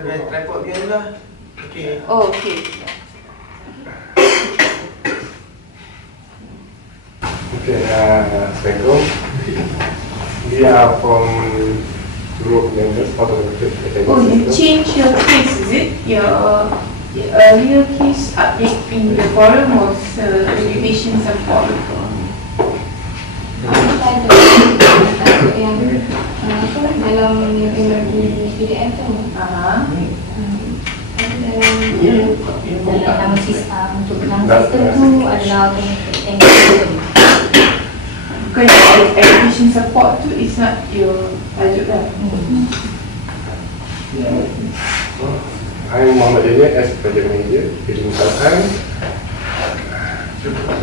Report dia lah. Okay. Oh, okay. Okay, Assalamualaikum. We are from group members for the Oh, you change your case, is it? Your earlier case update in the forum was education support. Yang dalam PDF tu dalam nama sistem untuk nama sistem tu adalah automated system. Bukan education support tu is not your tajuk lah. I'm Muhammad Daniel as project manager di Kalsan.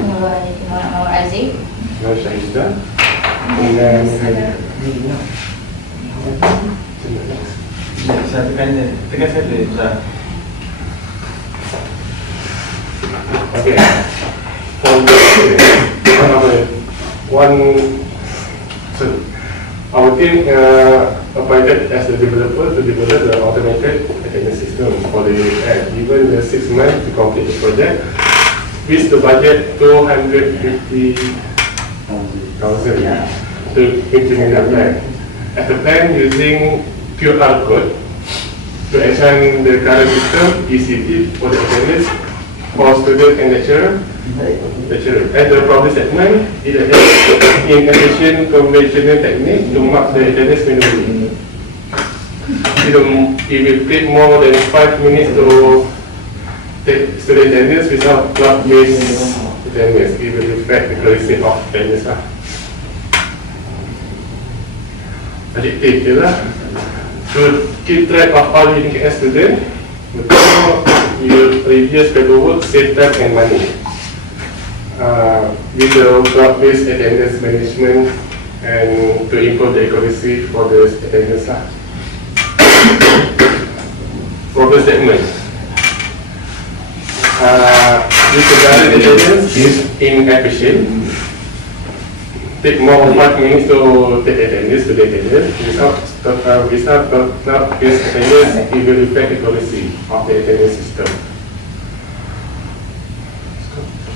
Muhammad Aziz. Nur Syahidah. Dengan Saya tekan saya. okay. Our team appointed as the developer to develop the automated attendance system for the app. Given the 6 months to complete the project, with the budget 250,000 to implement the plan. As the plan using QR code to expand the current system ECT for the attendance for student and lecturer. At the problem segment, it adds in efficient conventional technique to mark the attendance manually. It will take more than 5 minutes to take student attendance without clock-based attendance. It will affect the accuracy of attendance. Adjektif je lah. To keep track of all UKS students, you reduce paperwork, save time and money. With the cloud-based attendance management and to improve the accuracy for the attendance lah. Problem statement. With the current attendance is inefficient. Take more than 5 minutes to take attendance to the attendance. Without cloud-based attendance, it will affect the accuracy of the attendance system.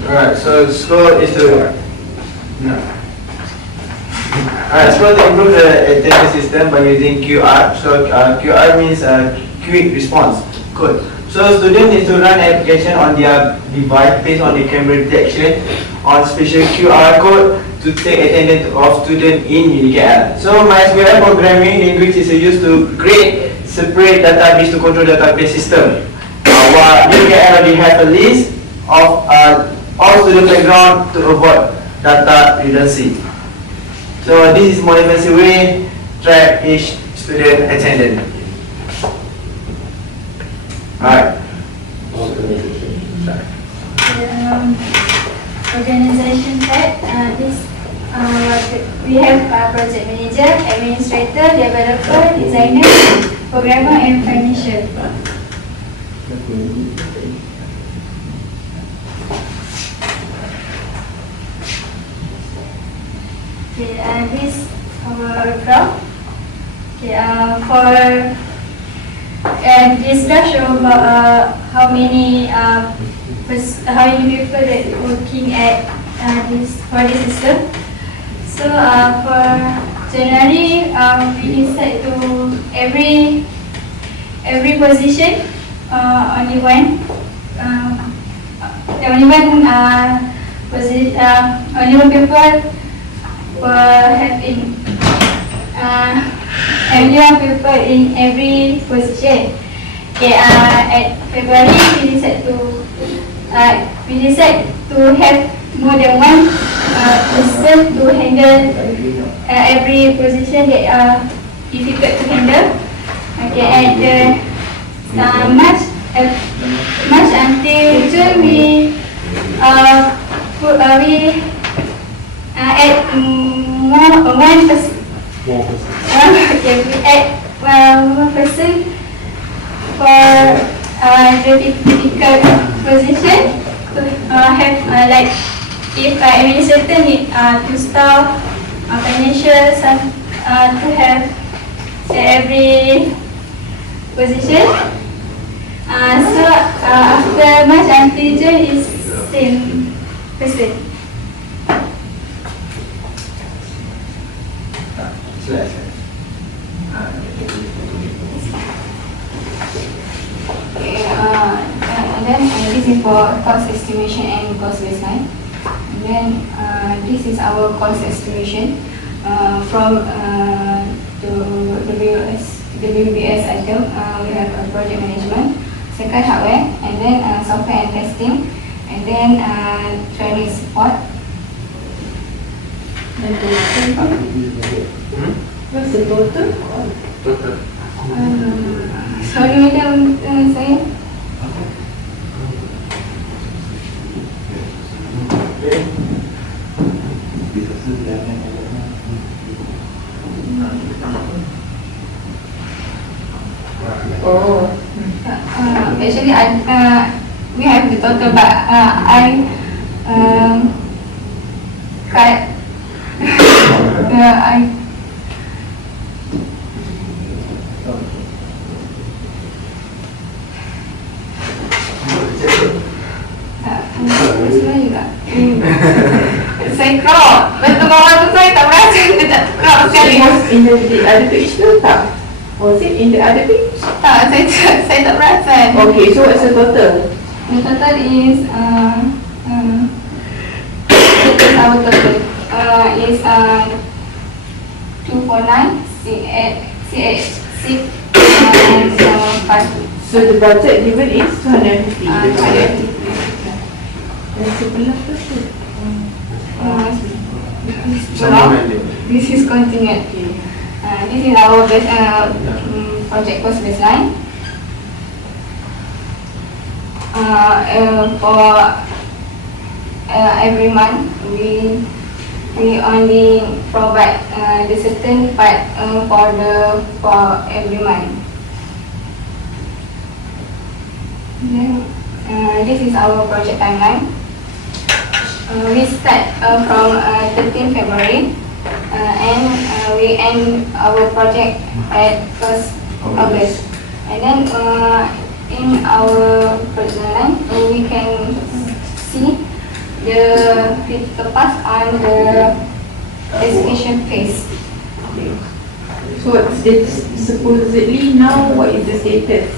Alright, so score is to improve the attendance system by using QR. So QR means quick response code. So students need to run an application on their device based on the camera detection on special QR code to take attendance of student in UKL. So MySQL programming language is used to create separate database to control database system. While UKL already have a list of all student background to avoid data redundancy. So this is more efficient way track each student attendance. Alright. Organization side, we have project manager, administrator, developer, designer, programmer and financial. Okay, this our graph. Okay, for this graph show about how many people that working at this system. So for January, we decide to every position only one people will have in only one people in every position. Okay, at February we decide to have more than one person to handle every position that are difficult to handle. Okay, at March until June we add more one person. Okay, we add one person for the difficult position to have like if administrator need to staff financial to have every position. So after match antigen is same person. Selesai. Okay, and then this is for cost estimation and cost baseline. And then this is our cost estimation from to WBS item. We have a project management, second hardware, and then software and testing, and then training support. What's the total? Total. Sorry madam, saya Oh. actually we have the total, but I cut I Sebenarnya juga saya crop. Betul bawah tu saya tak berasa dia tak crop sekali. Was in the other page tu tak? Was it in the other page? Tak, saya tak perasan. Okay, so what's the total? The total is our total is 249 6 So the budget given is 250. 250. Dan sebelah tu tu. This is continued. This is our base, project cost baseline. For every month, we only provide the certain part for every month. Then this is our project timeline. We start from 13 February and we end our project at 1st August. And then in our project line, we can see the critical path on the execution phase. So what's this? Supposedly now what is the status?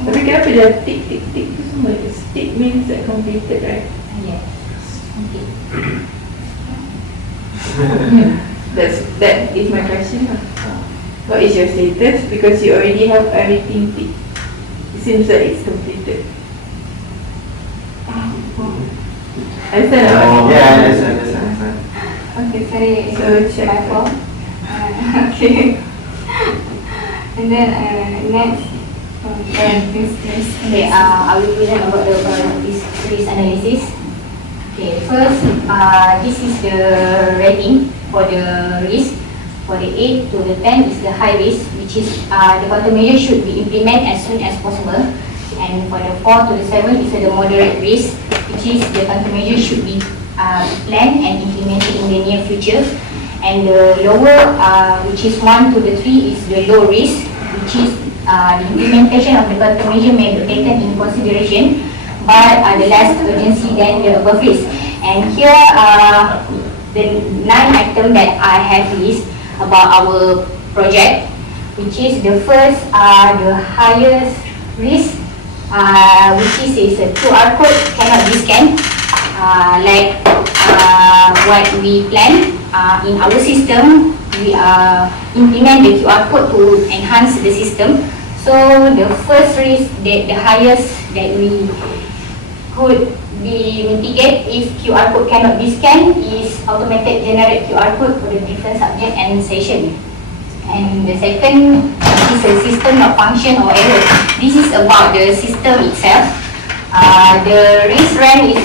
Tapi kenapa dah tick tick tick tu semua? Tick means that completed, right? Yes. Okay. That is my question lah. What is your status? Because you already have everything ticked. It seems that it's completed. Understand? Yeah, I understand. Okay, sorry, So it's check my that. fault. Okay. And then next, this is Okay, I will present about the risk analysis. Okay, first, this is the rating for the risk. For the 8 to the 10 is the high risk, which is the countermeasure should be implemented as soon as possible. And for the 4 to the 7 is the moderate risk, which is the countermeasure should be planned and implemented in the near future. And the lower, which is 1 to the 3 is the low risk, which is the implementation of the countermeasure may be taken in consideration, but the less urgency than the above risk. And here the 9 items that I have list about our project, which is the first, the highest risk, which is a QR code cannot be scanned, like what we plan in our system. We implement the QR code to enhance the system. So the first risk, the highest that we could be mitigate if QR code cannot be scanned is automated generate QR code for the different subject and session. And the second is a system not function or error. This is about the system itself. The risk rank is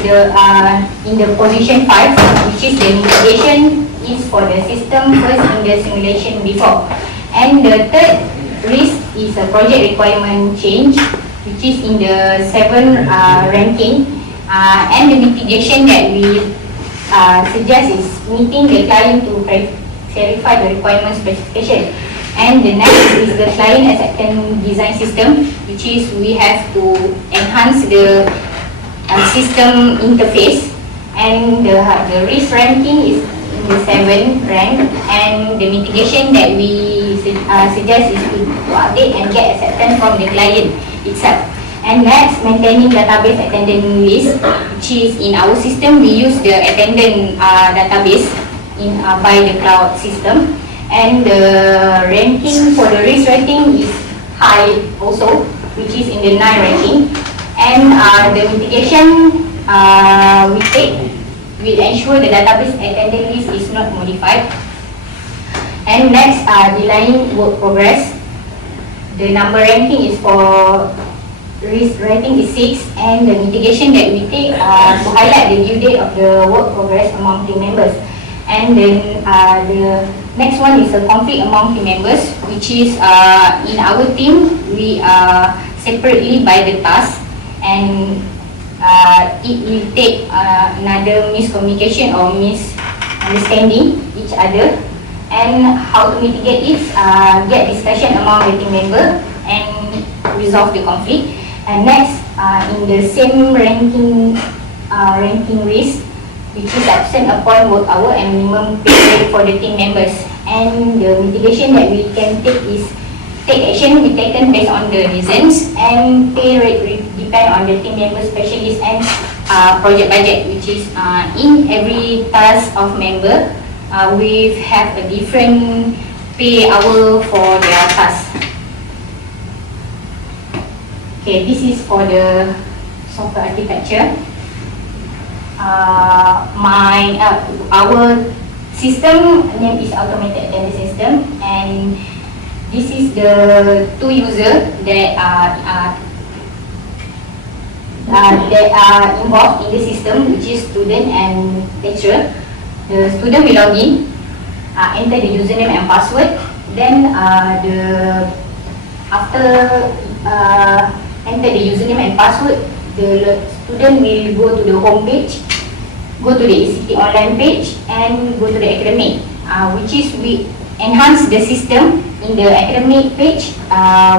in the position 5, which is the mitigation is for the system first in the simulation before. And the third risk is a project requirement change, which is in the 7 ranking, and the mitigation that we suggest is meeting the client to clarify the requirement specification. And the next is the client acceptance design system, which is we have to enhance the system interface, and the risk ranking is in the 7th rank, and the mitigation that we suggest is to update and get acceptance from the client itself. And next, maintaining database attendance list, which is in our system we use the attendance database by the cloud system. And the ranking for the risk rating is high also, which is in the 9 ranking. And the mitigation we take will ensure the database attendance list is not modified. And next, delaying work progress. The number ranking is for risk rating is 6, and the mitigation that we take to highlight the due date of the work progress among team members. And then the next one is a conflict among team members, which is in our team we are separately by the task, and it will take another miscommunication or misunderstanding each other. And how to mitigate it, get discussion among the team member and resolve the conflict. And next, in the same ranking risk, which is absent upon work hour and minimum pay rate for the team members. And the mitigation that we can take is take action will be taken based on the reasons, and pay rate will depend on the team member specialist and project budget, which is in every task of member we have a different pay hour for their task. Okay, this is for the software architecture. Our system name is automated attendance system, and this is the 2 users that are involved in the system, which is student and lecturer. The student will log in, enter the username and password. Then after enter the username and password, the student will go to the home page, go to the ECT online page, and go to the academic, which is we enhance the system. In the academic page,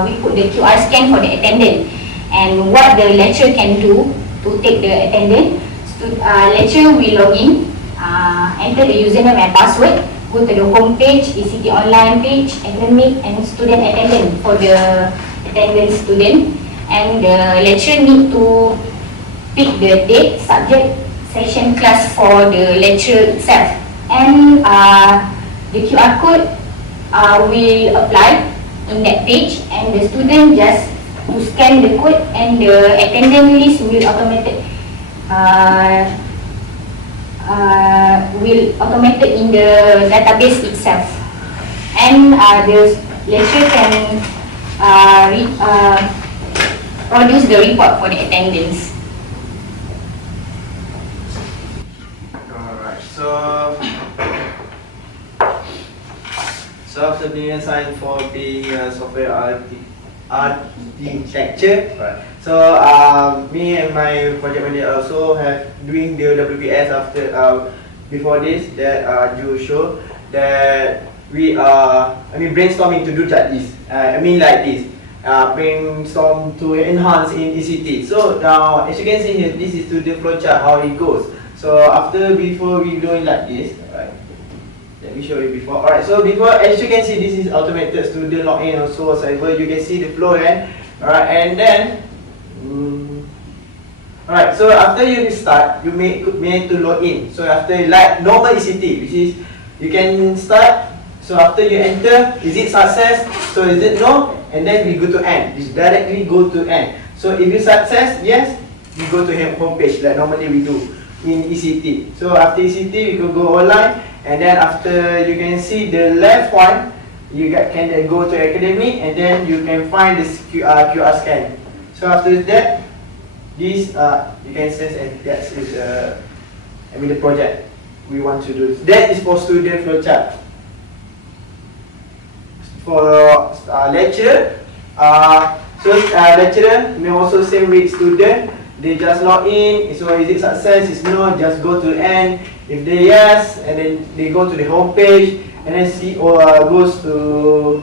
we put the QR scan for the attendance, and what the lecturer can do to take the attendance. Lecturer will log in, enter the username and password, go to the home page, ECT online page, academic, and student attendance for the attendance student. And the lecturer need to pick the date, subject, session, class for the lecturer itself. And the QR code will apply in that page, and the student just to scan the code, and the attendance list will automated in the database itself. And the lecturer can produce the report for the attendance. Alright, so after being assigned for being a software architecture, right. So me and my project manager also have doing the WPS after before this that you show that we are brainstorming to do like this. Like this. Brainstorm to enhance in ECT. So now, as you can see here, this is to the flowchart how it goes. So before we doing like this, alright. Let me show you before. Alright, so before, as you can see, this is automated student login also whatsoever. You can see the flow and alright, and then alright. So after you start, you may to log in. So after like normal ECT, which is you can start. So after you enter, is it success? So is it no? And then we go to end. Just directly go to end. So if you success, yes, you go to home page like normally we do in ECT. So after ECT, we could go online, and then after you can see the left one, you can go to academic, and then you can find this QR scan. So after that, this you can sense, and that is the project we want to do. That is for student flowchart. For lecture, Lecturer may also same with student. They just log in. So is it success? Is no. Just go to the end. If they yes, and then they go to the home page, and then see or goes to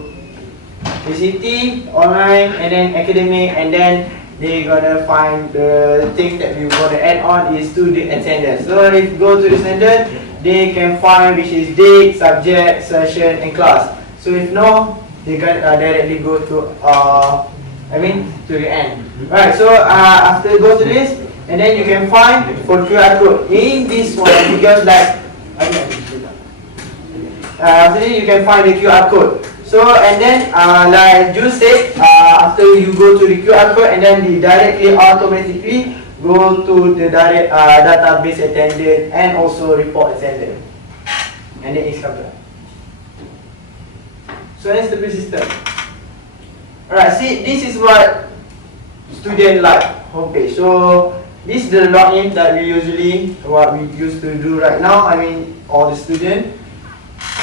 ACT online, and then academic, and then they gonna find the thing that we gonna add on is to the attendance. So if you go to the standard, they can find which is date, subject, session, and class. So if no, they can directly go to to the end. Right. So after go to this, and then you can find for QR code in this one because after this you can find the QR code. So and then like you said, after you go to the QR code, and then they directly automatically go to the direct database attended and also report attended, and then it's covered. So that's the system. Alright, see, this is what student like homepage. So this is the login that we used to do right now. I mean, all the student.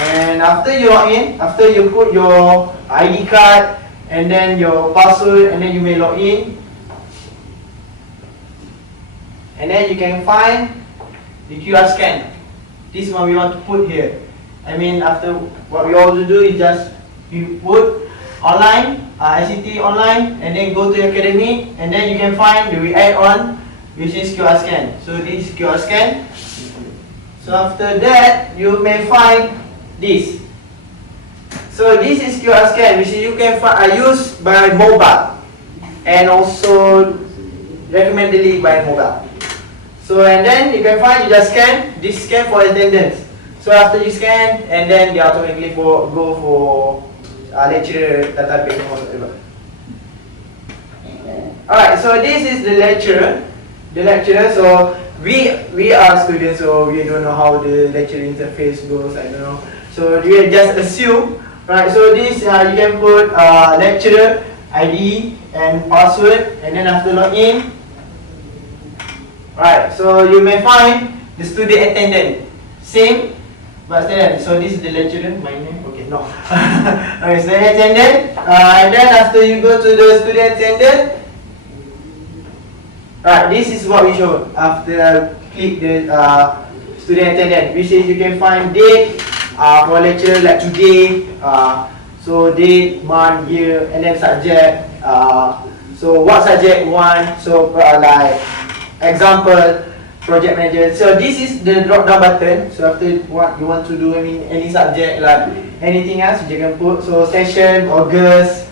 And after you log in, after you put your ID card and then your password, and then you may log in. And then you can find the QR scan. This one we want to put here. I mean, after what we all do is just you put online, ICT online, and then go to academy, and then you can find the add-on which is QR scan. So this is QR scan. So after that, you may find this. So this is QR scan, which you can use by mobile, and also recommendedly by mobile. So and then you can find, you just scan this, scan for attendance. So after you scan, and then you automatically go for lecturer database or whatever. Alright, so this is the lecturer. The lecturer. So we are students, so we don't know how the lecture interface goes. I don't know. So we just assume, right? So this you can put lecturer ID and password, and then after login. Right. So you may find the student attendant. Same. But then, so this is the lecturer, my name, okay, no. Okay, student attendant, and then after you go to the student attendant, right, this is what we showed. After click the student attendant, which is you can find date for lecture like today, so date, month, year, and then subject. So what subject you want, so like example, project manager. So this is the drop down button. So after what you want to do, I mean any subject like anything else you can put. So session, August,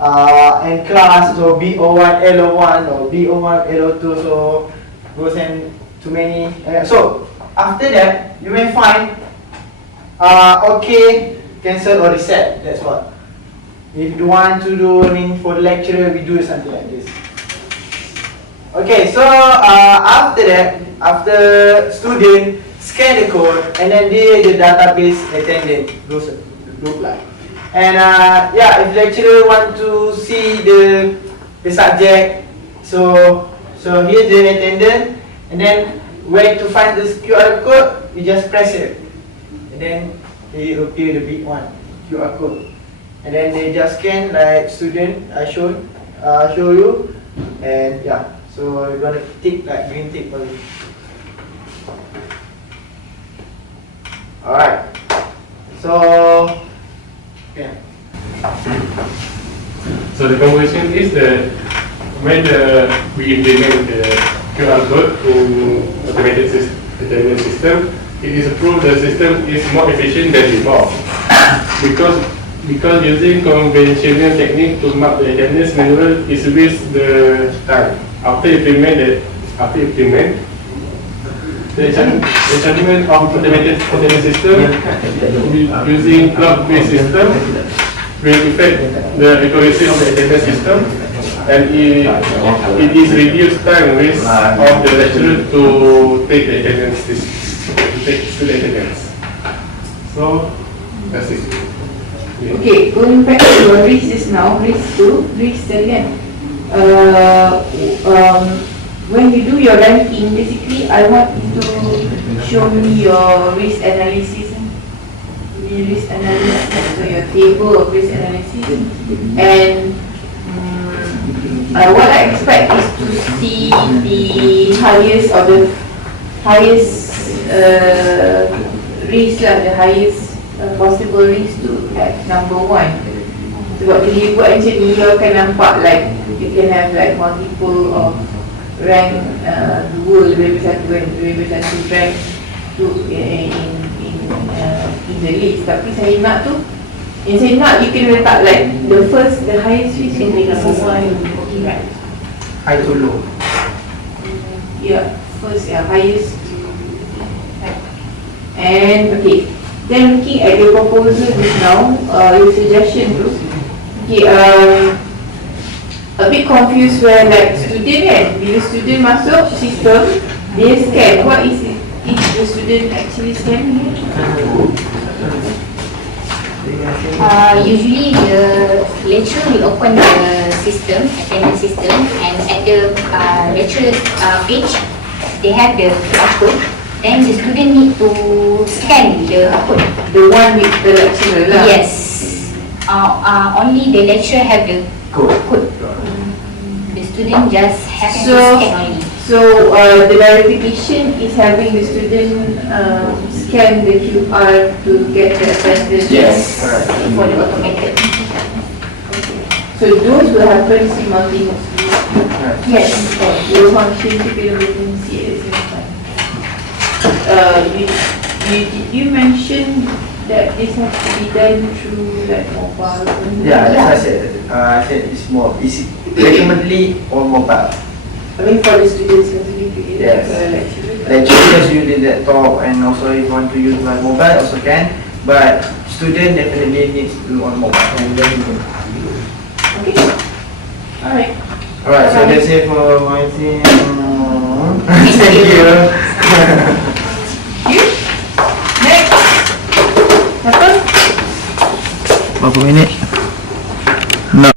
and class. So BO1, LO1 or BO1, LO2. So goes and too many. So after that you may find okay, cancel or reset. That's what. If you want to do, I mean for the lecturer we do something like this. Okay, so after that, after student scan the code, and then the database attendant goes look like. And yeah, if lecturer want to see the subject, so here's the attendant, and then where to find this QR code, you just press it, and then it will appear the big one, QR code, and then they just scan like student. I show you, and yeah. So you're gonna tick like green tick only. Alright. So yeah. So the conclusion is that when we implement the QR code in automated attendance system, it is proved the system is more efficient than before. Because using conventional technique to mark the attendance manual is waste the time. After implement the achievement of automated attendance system using cloud-based system will affect the accuracy of the attendance system, and it is reduced time waste of the lecturer to take the attendance to the attendance. So that's it. Yeah. Okay, going back to risk now, risk 2, risk again. When you do your ranking, basically I want you to show me your risk analysis. So your table of risk analysis, and what I expect is to see the highest or the highest risk lah, the highest possible risk to have number one. Sebab bila you buat macam ni, you akan nampak like you can have like multiple of rank 2, lebih satu rank to in the list. Tapi saya nak tu, yang saya nak you can letak like the highest risk can be number one. Okay, right? High to low. Yeah, first, highest. And okay, then looking at your proposal just now, your suggestion tu, okay, a bit confused where like student kan, bila student masuk sistem, dia scan, what is it? Is the student actually scanning? Usually the lecturer will open the system, attendance system, and at the lecturer page, they have the QR code. Then the student need to scan the code. The one with the lecturer lah. Yes. Only the lecturer have the code. The student just have to scan only. So the verification is having the student scan the QR to get the attendance. Yes, correct. For the automated. So those will happen simultaneously. Yes. Will function together with at the same time. You mention that this has to be done through like mobile. Yeah, that's what I said it's recommendedly on mobile. I mean for the students specifically, Yes. Lecturers use the laptop, and also if you want to use my mobile also can, but student definitely needs to on mobile. Okay. Alright. Alright, so that's it for my team. Thank you. You? Next. Siapa? Berapa minit?